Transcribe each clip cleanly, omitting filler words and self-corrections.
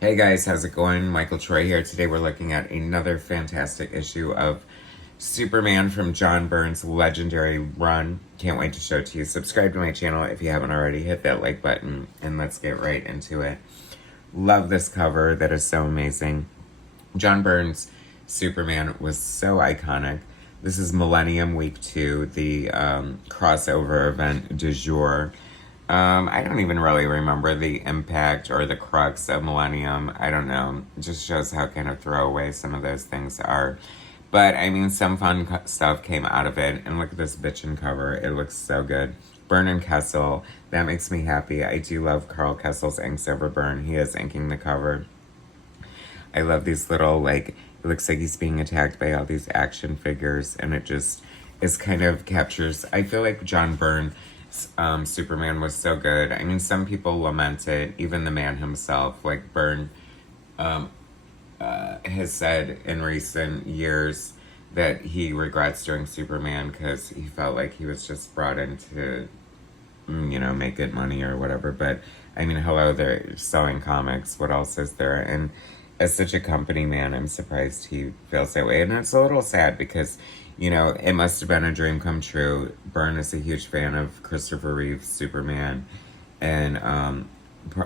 Hey guys, how's it going? Michael Troy here. Today we're looking at another fantastic issue of Superman from John Byrne's legendary run. Can't wait to show it to you. Subscribe to my channel if you haven't already. Hit that like button and let's get right into it. Love this cover. That is so amazing. John Byrne's Superman was so iconic. This is Millennium Week 2, the crossover event du jour. I don't even really remember the impact or the crux of Millennium. I don't know. It just shows how kind of throwaway some of those things are. But, I mean, some fun stuff came out of it. And look at this bitchin' cover. It looks so good. Byrne Kesel. That makes me happy. I do love Karl Kessel's inks over Byrne. He is inking the cover. I love these little, like, it looks like he's being attacked by all these action figures. And it just is kind of captures, I feel like John Byrne Superman was so good. I mean, some people lament it, even the man himself. Like Byrne has said in recent years that he regrets doing Superman because he felt like he was just brought in to, make good money or whatever. But I mean, hello, they're selling comics. What else is there? And as such a company man, I'm surprised he feels that way. And it's a little sad because, it must have been a dream come true. Byrne is a huge fan of Christopher Reeve's Superman. And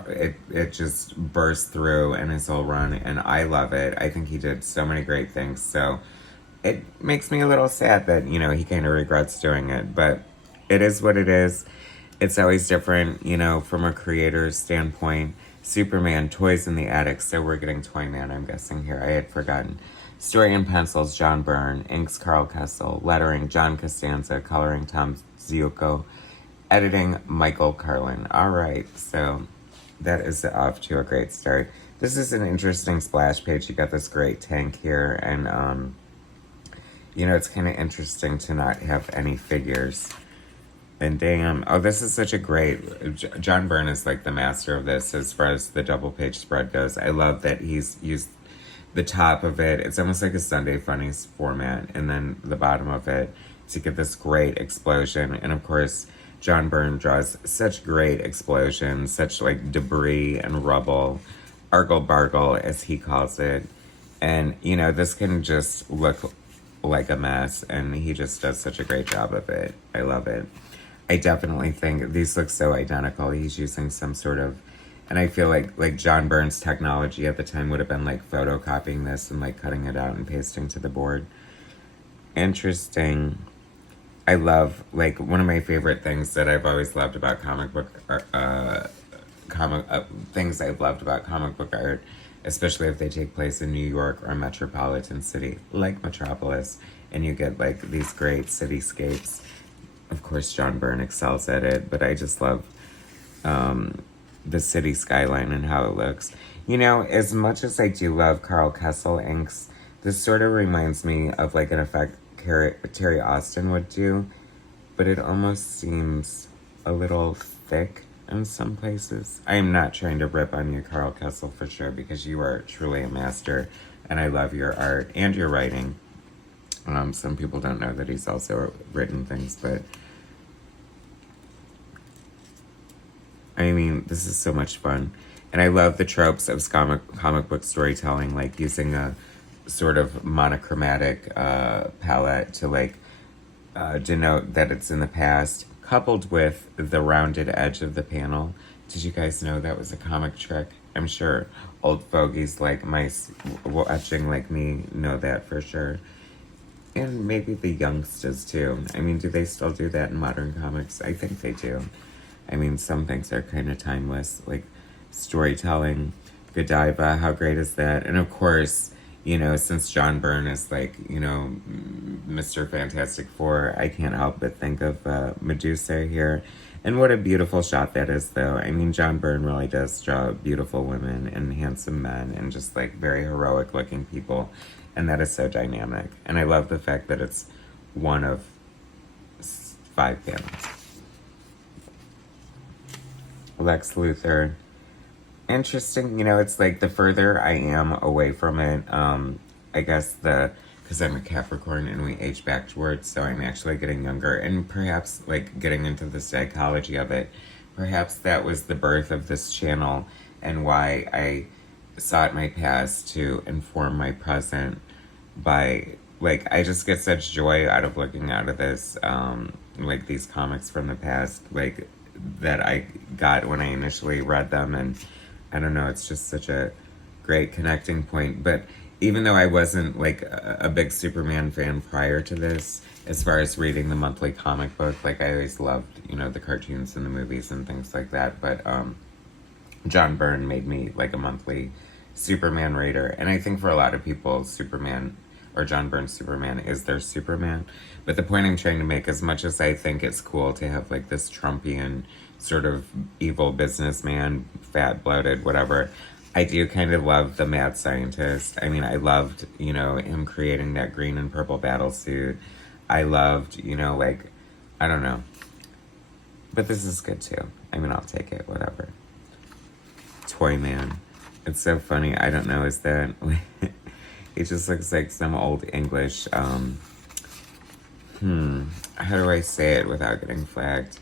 it just burst through in his whole run. And I love it. I think he did so many great things. So it makes me a little sad that, he kind of regrets doing it. But it is what it is. It's always different, from a creator's standpoint. Superman, toys in the attic. So we're getting Toyman, I'm guessing here. I had forgotten. Story and pencils, John Byrne. Inks, Karl Kesel. Lettering, John Costanza. Coloring, Tom Ziuko. Editing, Michael Carlin. All right, so that is off to a great start. This is an interesting splash page. You got this great tank here, and, it's kind of interesting to not have any figures. And damn, oh, this is such a great, John Byrne is like the master of this as far as the double page spread goes. I love that he's used the top of it. It's almost like a Sunday Funnies format. And then the bottom of it to get this great explosion. And of course, John Byrne draws such great explosions, such like debris and rubble, argle bargle as he calls it. And, this can just look like a mess. And he just does such a great job of it. I love it. I definitely think these look so identical. He's using some sort of, and I feel like John Byrne's technology at the time would have been like photocopying this and like cutting it out and pasting to the board. Interesting. I love, like, one of my favorite things that I've always loved about things I've loved about comic book art, especially if they take place in New York or a metropolitan city like Metropolis, and you get like these great cityscapes. Of course, John Byrne excels at it, but I just love the city skyline and how it looks. As much as I do love Karl Kesel inks, this sort of reminds me of like an effect Terry Austin would do, but it almost seems a little thick in some places. I am not trying to rip on you, Karl Kesel, for sure, because you are truly a master, and I love your art and your writing. Some people don't know that he's also written things, but I mean, this is so much fun. And I love the tropes of comic book storytelling, like using a sort of monochromatic palette to like denote that it's in the past, coupled with the rounded edge of the panel. Did you guys know that was a comic trick? I'm sure old fogies like mice watching like me know that for sure. And maybe the youngsters too. I mean, do they still do that in modern comics? I think they do. I mean, some things are kind of timeless, like storytelling. Godiva, how great is that? And of course, since John Byrne is like, Mr. Fantastic Four, I can't help but think of Medusa here. And what a beautiful shot that is, though. I mean, John Byrne really does draw beautiful women and handsome men and just like very heroic looking people. And that is so dynamic. And I love the fact that it's one of 5 panels. Lex Luthor. Interesting, it's like the further I am away from it, I guess because I'm a Capricorn and we age backwards, so I'm actually getting younger, and perhaps like getting into the psychology of it, perhaps that was the birth of this channel and why I sought my past to inform my present by, like, I just get such joy out of looking out of this, like, these comics from the past, like, that I got when I initially read them, and I don't know, it's just such a great connecting point. But even though I wasn't, like, a big Superman fan prior to this, as far as reading the monthly comic book, like, I always loved, you know, the cartoons and the movies and things like that, but, John Byrne made me, like, a monthly Superman reader, and I think for a lot of people, Superman, or John Byrne's Superman, is their Superman. But the point I'm trying to make, as much as I think it's cool to have, like, this Trumpian sort of evil businessman, fat, bloated, whatever, I do kind of love the mad scientist. I mean, I loved, you know, him creating that green and purple battle suit. I loved, you know, like, I don't know. But this is good too. I mean, I'll take it, whatever. Toyman. It's so funny. I don't know, is that... It just looks like some old English, how do I say it without getting flagged?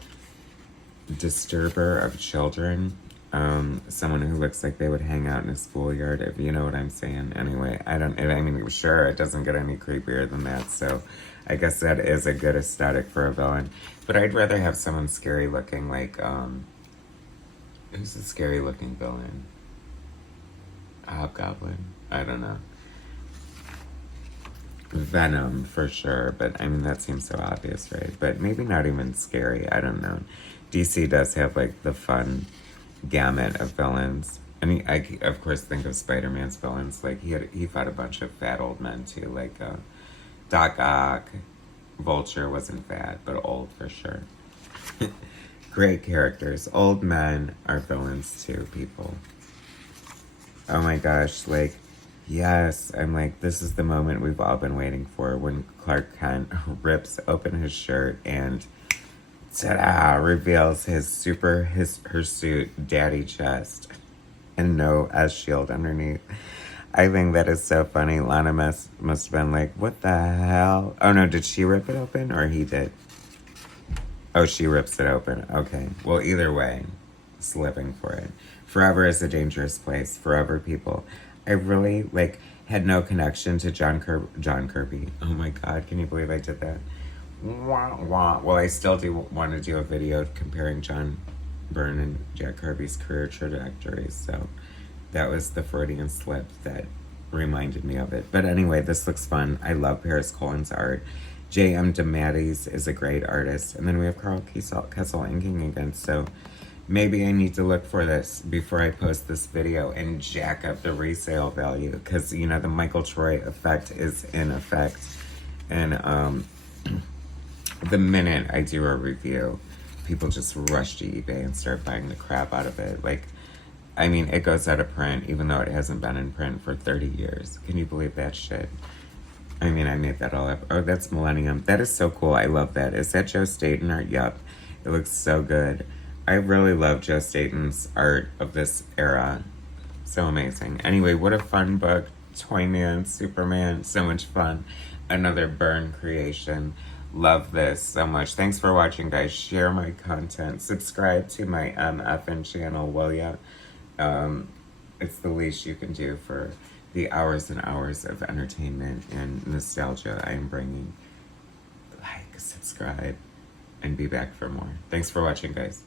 Disturber of children. Someone who looks like they would hang out in a schoolyard, if you know what I'm saying. Anyway, I mean, sure, it doesn't get any creepier than that, so I guess that is a good aesthetic for a villain. But I'd rather have someone scary looking, like, who's a scary looking villain? Hobgoblin? I don't know. Venom, for sure, but I mean, that seems so obvious, right? But maybe not even scary, I don't know. DC does have, like, the fun gamut of villains. I mean, I of course think of Spider-Man's villains, like, he fought a bunch of fat old men, too, like, Doc Ock. Vulture wasn't fat, but old for sure. Great characters. Old men are villains, too, people. Oh my gosh, like, yes, I'm like, this is the moment we've all been waiting for, when Clark Kent rips open his shirt and ta-da, reveals his hirsute daddy chest and no S shield underneath. I think that is so funny. Lana must have been like, what the hell? Oh no, did she rip it open or he did? Oh, she rips it open. Okay. Well, either way, just living for it. Forever is a dangerous place. Forever, people. I really, like, had no connection to John Kirby. Oh my God, can you believe I did that? Wah, wah. Well, I still do want to do a video comparing John Byrne and Jack Kirby's career trajectories, so that was the Freudian slip that reminded me of it. But anyway, this looks fun. I love Paris Colin's art. J.M. DeMatteis is a great artist. And then we have Karl Kesel inking again, so maybe I need to look for this before I post this video and jack up the resale value, because, you know, the Michael Troy effect is in effect. And the minute I do a review, people just rush to eBay and start buying the crap out of it. Like, I mean, it goes out of print, even though it hasn't been in print for 30 years. Can you believe that shit? I mean, I made that all up. Oh, that's Millennium. That is so cool. I love that. Is that Joe Staton art? Yup. It looks so good. I really love Joe Staton's art of this era. So amazing. Anyway, what a fun book. Toyman, Superman, so much fun. Another Byrne creation. Love this so much. Thanks for watching, guys. Share my content. Subscribe to my MFN channel, will ya? It's the least you can do for the hours and hours of entertainment and nostalgia I am bringing. Like, subscribe, and be back for more. Thanks for watching, guys.